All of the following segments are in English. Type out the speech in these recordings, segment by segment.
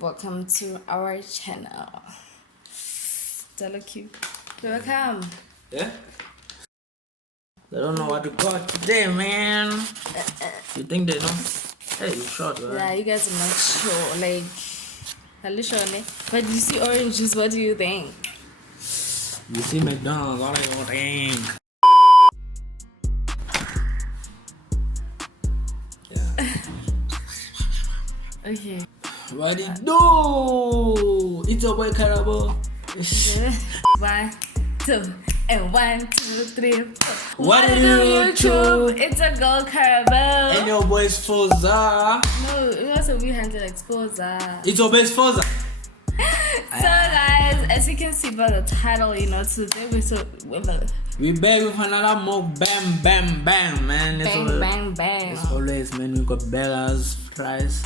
Welcome to our channel. Cute. Welcome. Yeah? They don't know what to got today, man. You think they know? Hey, you short, right? Yeah, you guys are not sure. Like, but you see orange juice, what do you think? You see McDonald's, what do you think? Yeah. Okay. What it do? It's your boy Carabo. 1, 2, and 1, 2, 3, 4. What it do, YouTube? It's a girl Carabo. And your boy's Forza. No, it was a handle like Forza. It's your boy's Forza. So guys, as you can see by the title, today we back with another Mukbang, bam, bam, man. bang. As always, man, we got burgers, fries,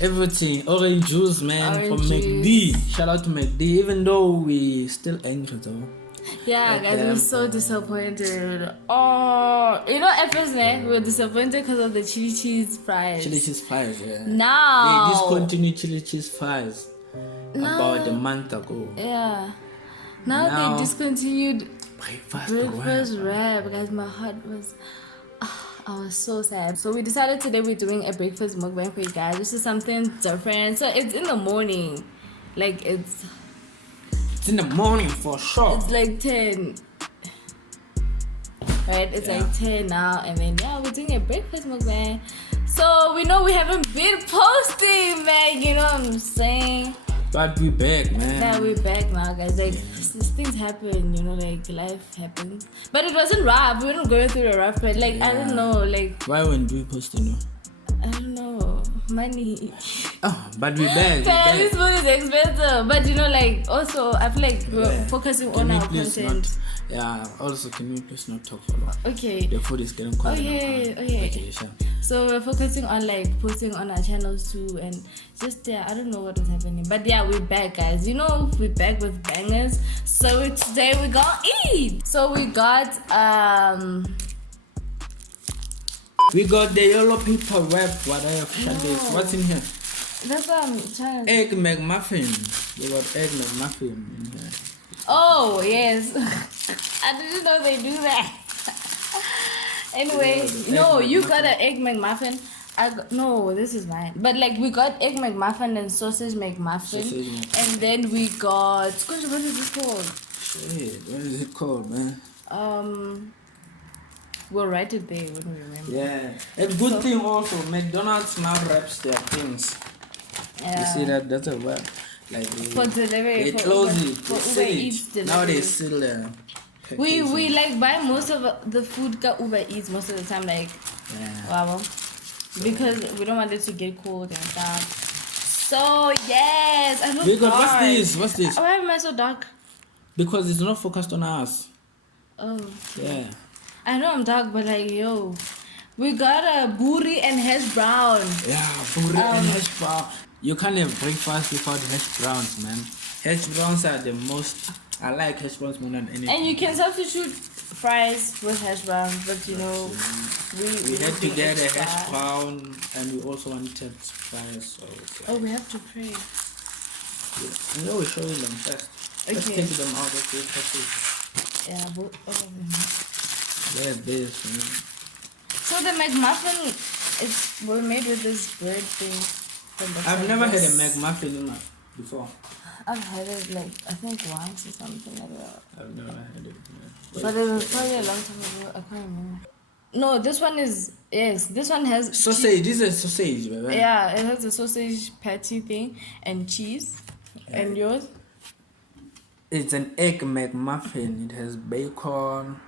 everything. Orange juice, man, from McD. Shout out to McD, even though we still angry though. Yeah, guys, we're so disappointed. Oh, at first, we were disappointed because of the chili cheese fries. Chili cheese fries, yeah. Now they discontinued chili cheese fries about a month ago. Yeah. Now they discontinued breakfast wrap. Guys, my heart was... I was so sad. So we decided today we're doing a breakfast mukbang for you guys. This is something different. So it's in the morning. Like it's in the morning for sure. It's like 10. Right? It's like 10 now. And then we're doing a breakfast mukbang. So we know we haven't been posting, man. You know what I'm saying? But we back, man. Yeah, we're back now, guys. Like, these things happen, like, life happens. But it wasn't rough. We weren't going through a rough period. Like, I don't know, like... Why wouldn't we post, I don't know. Money. Oh, but we back. This food is expensive. But, like, also, I feel like we're focusing on our content. Also, can you please not talk for long? Okay. The food is getting cold. Okay, sure. So we're focusing on like posting on our channels too, and just I don't know what is happening, but we're back, guys. We're back with bangers. So today we gonna eat. So we got the yellow paper wrap. What's in here? That's what I'm trying to... Egg Mcmuffin. We got egg Mcmuffin in here. Oh yes. I didn't know they do that. Anyway, no, you got an egg McMuffin. No, this is mine. But like we got egg McMuffin and sausage McMuffin. And then we got... What is this called? Shit, what is it called, man? We'll write it there when we remember. Yeah. A good thing also, McDonald's now wraps their things. Yeah. You see that? That's a wrap. Like for delivery. They close it. For Uber Eats delivery. Now they seal there. We like buy most of the food ka Uber Eats most of the time, like wow, because we don't want it to get cold and stuff. So yes, I look dark. What's this? Why am I so dark? Because it's not focused on us. Oh. Yeah. I know I'm dark, but like we got a boerie and Hashbrown. Yeah, boerie and Hashbrown. You can't have breakfast without hash browns, man. Hash browns are the most... I like hash browns more than anything. And you can substitute fries with hash browns, but we had to get a hash brown, and we also wanted fries. So we have to pray. Yeah. We're showing them first. Okay. Let's take them out of the Yeah, both of them. There's this, man. So the McMuffin we're made with this bread thing. I've never had a McMuffin before. I've had it like I think once or something like that. I've never had it. But it was probably a long time ago. I can't remember. No, this one is this one has sausage. This is sausage, right? Yeah, it has a sausage patty thing and cheese. And yours? It's an egg McMuffin. It has bacon,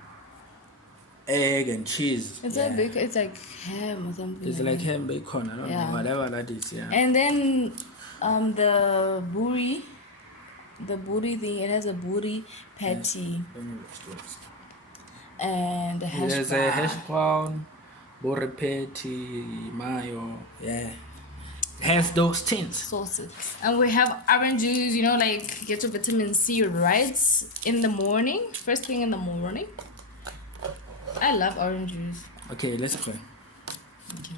egg and cheese. It's like bacon. It's like ham or something. It's like ham bacon. I don't know, whatever that is. Yeah. And then the boerie thing. It has a boerie patty. And a hash brown. There's a hash brown, boerie patty, mayo. Yeah. Has those tints. Sauces. And we have orange juice. Like get your vitamin C right in the morning. First thing in the morning. I love orange juice. Okay, let's try. Okay.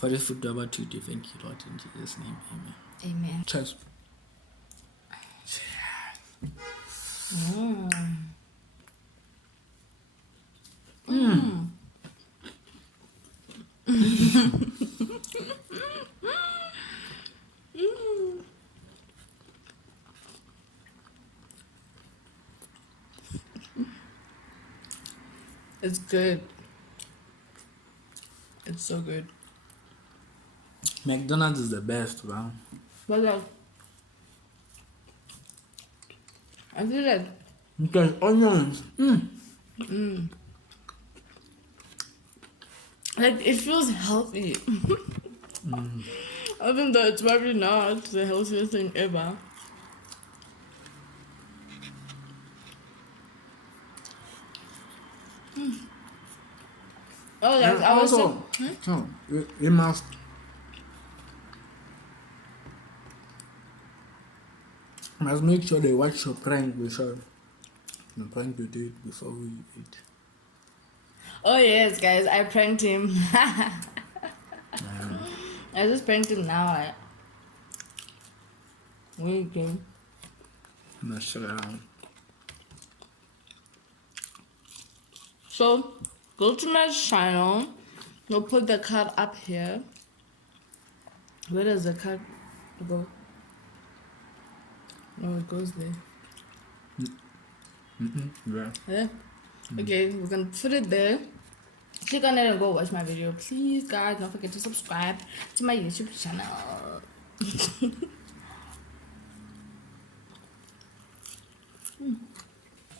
for this food to about you. Thank you, Lord, in Jesus' name. Amen. Amen. Cheers. It's good. It's so good. McDonald's is the best, wow. But like, I feel like Because onions. like it feels healthy. Even though it's probably not the healthiest thing ever. Oh, yes, And I was also, so, you must make sure they watch your prank before the prank you do it before we eat. oh yes, guys, I pranked him. I just pranked him now. When he came. Mess around. So, go to my channel. We'll put the card up here. Where does the card go? No, it goes there. Yeah. Yeah? Okay, we're gonna put it there. Click on it and go watch my video. Please, guys, don't forget to subscribe to my YouTube channel.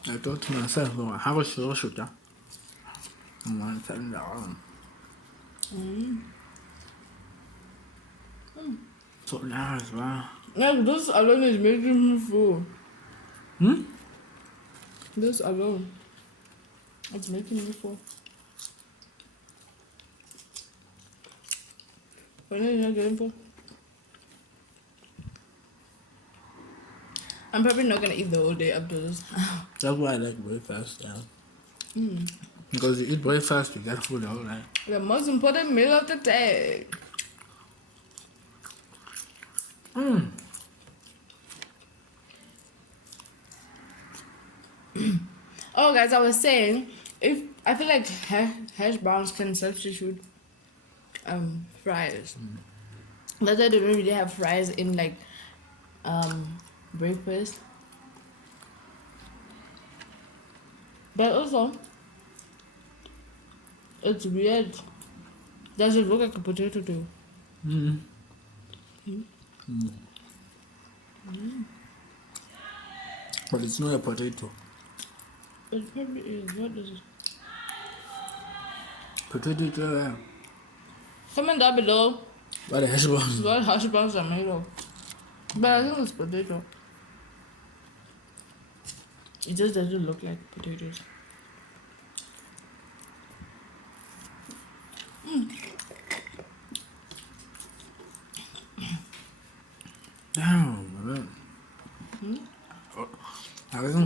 I thought to myself, oh, I have a shooter. I'm going to turn it on. So nice, wow. Yeah, this alone is making me full. This alone. It's making me full. When are you not getting full? I'm probably not gonna eat the whole day after this. That's why I like breakfast, yeah. Because you eat breakfast, you get food all night. The most important meal of the day. Oh, guys, I was saying, if I feel like hash browns can substitute fries. That's why they don't really have fries in like breakfast. But also, it's weird. Does it look like a potato too? But it's not a potato. It probably is. What is it? Potato too, yeah. Comment down below What a hashbrown. what hash browns are made of. But I think it's potato. It just doesn't look like potatoes. Damn, man.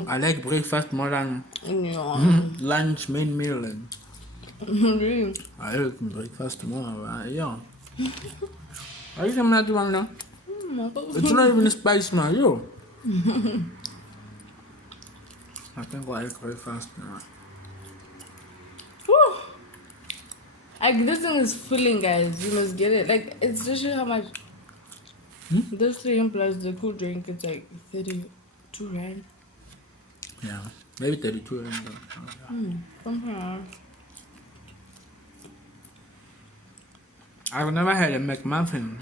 I like breakfast more than Yeah. lunch, main meal. And Really? I like breakfast more. Yeah. Are you coming at one now? It's not even spicy, man. Yo. I think I like breakfast now. Whew. Like this thing is filling, guys. You must get it. Like it's just how much. This thing plus the cool drink, it's like 32 rand. Yeah. Maybe 32 and Somehow. I've never had a Mcmuffin.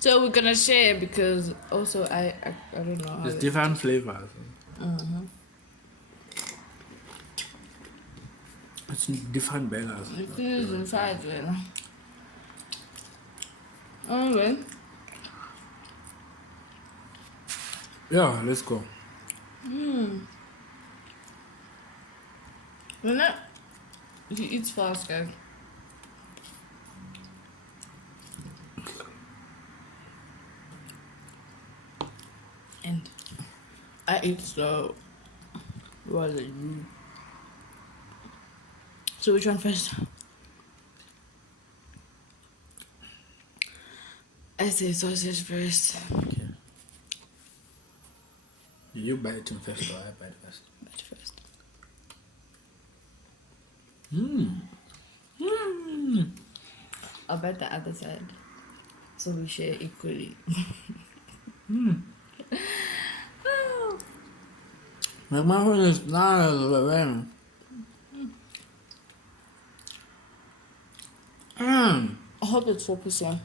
So we're gonna share because also I don't know how There's it- different flavors. It's different burgers. It is inside then. Anyway, Yeah, let's go. we're not. He eats fast, guys. And I eat slow. What is you? So which one first? I say sausage first. Okay. You bite it first or I bite first? Bite first. I'll bite the other side. So we share equally. Mcmuffin is nice. I hope it's 4%.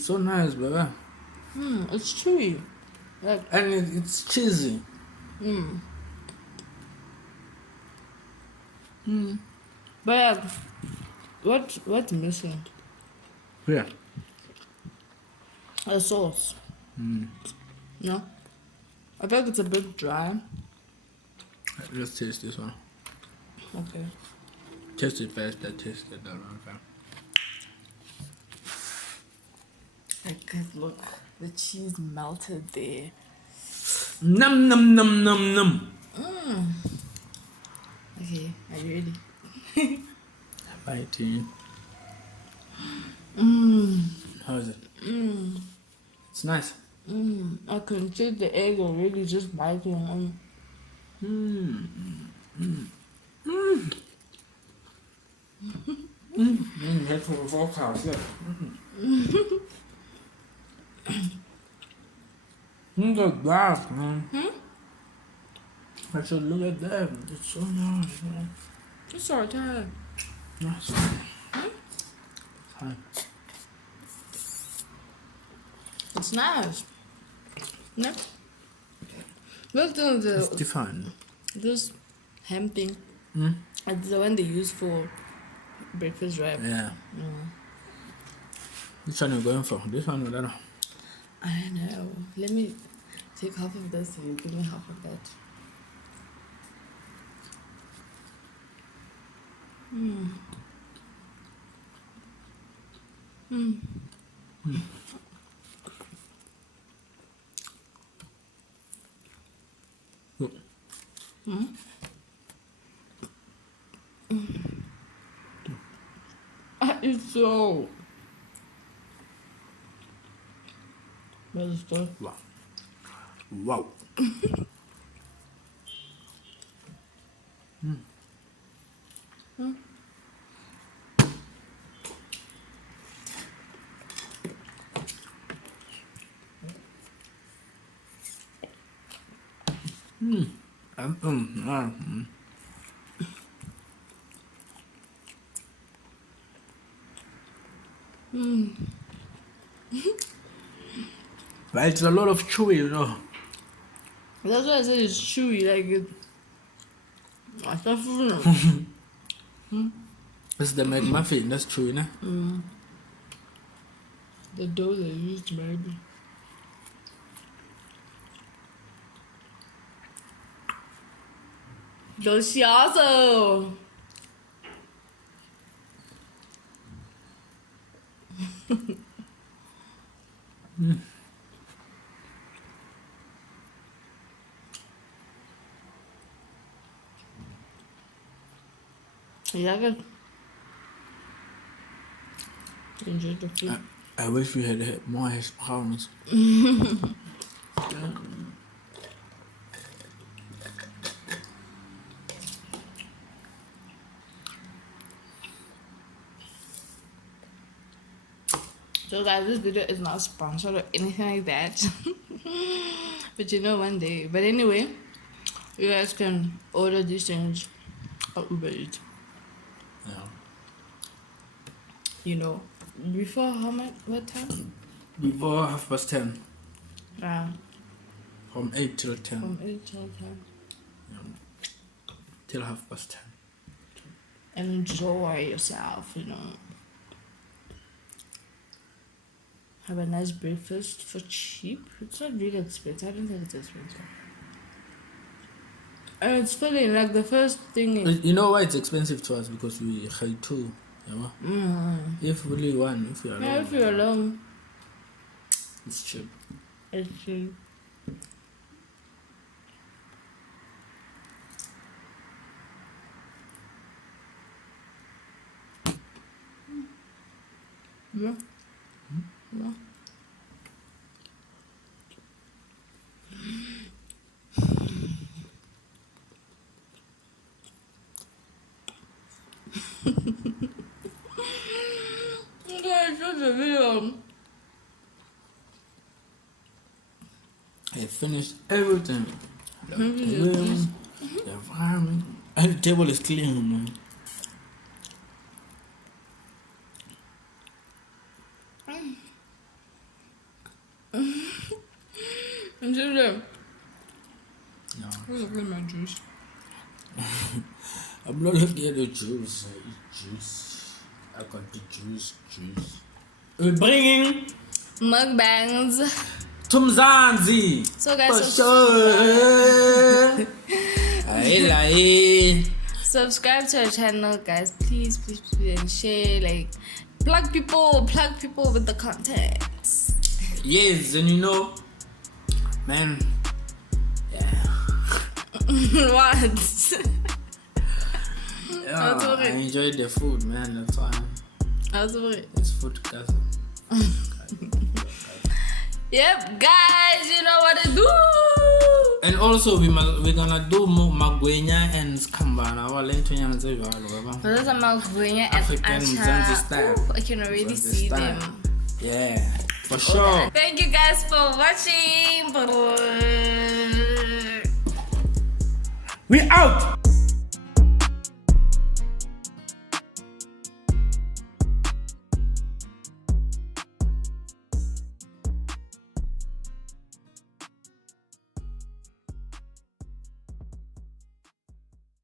So nice, baby. It's chewy. Like, And it's cheesy. but what's missing? Yeah. The sauce. No? I feel like it's a bit dry. Let's taste this one. Okay. Taste it first, I taste it. Okay. Guys, look. The cheese melted there. Num num num num num. Okay, are you ready? Biting. How is it? It's nice. I can taste the egg already just biting on. Head for a forecast, yeah. Look at that, man. I said, look at that. It's so nice, man. It's our time. Nice. Fine. It's nice. No? Look at It's different. this ham thing. It's the one they use for breakfast wrap. Yeah. Which one are you going for? This one or that one? I don't know. Let me take half of this and you give me half of that. Look. It's so. That's good. Wow. Wow. But it's a lot of chewy, you know. That's why I said it's chewy, like it. I thought It's the McMuffin, that's chewy, nah? the dough they used, maybe. Delicioso! Yeah, good. Enjoy the food. I wish we had more Hashbrowns. So guys, this video is not sponsored or anything like that. But you know, one day. But anyway, you guys can order these things or Uber Eats. Yeah. You know, before how much? What time? Before 10:30. From 8 till 10. From 8 till 10. Till 10:30. And enjoy yourself, you know. Have a nice breakfast for cheap. It's not really expensive. I don't think it's expensive. And it's filling. Like the first thing is. You know why it's expensive to us? Because we had two. Yeah, if really one, if you're alone. Yeah, if you're alone. It's cheap. It's cheap. Yeah. Yeah. Guys, what's the video? I finished everything. The room, the environment, and the table is clean, man. Yeah. No. Look at my juice. I'm not looking at the juice. I eat juice. I got the juice. We're bringing Mukbangs. to Mzansi. So guys, For sure. Aye. subscribe to our channel, guys. Please, and share. Like, plug people with the contacts. Yes, and you know, man. Yeah. What? Yeah, I enjoyed the food, man. That's why. It's food cousin. Yep, guys, you know what to do. And also, we're gonna do more Magwenya and Skambana. Those are Magwenya and African Mzansi style. Ooh, I can already Mzansi see style. them. Yeah, for sure. Thank you guys for watching. We out.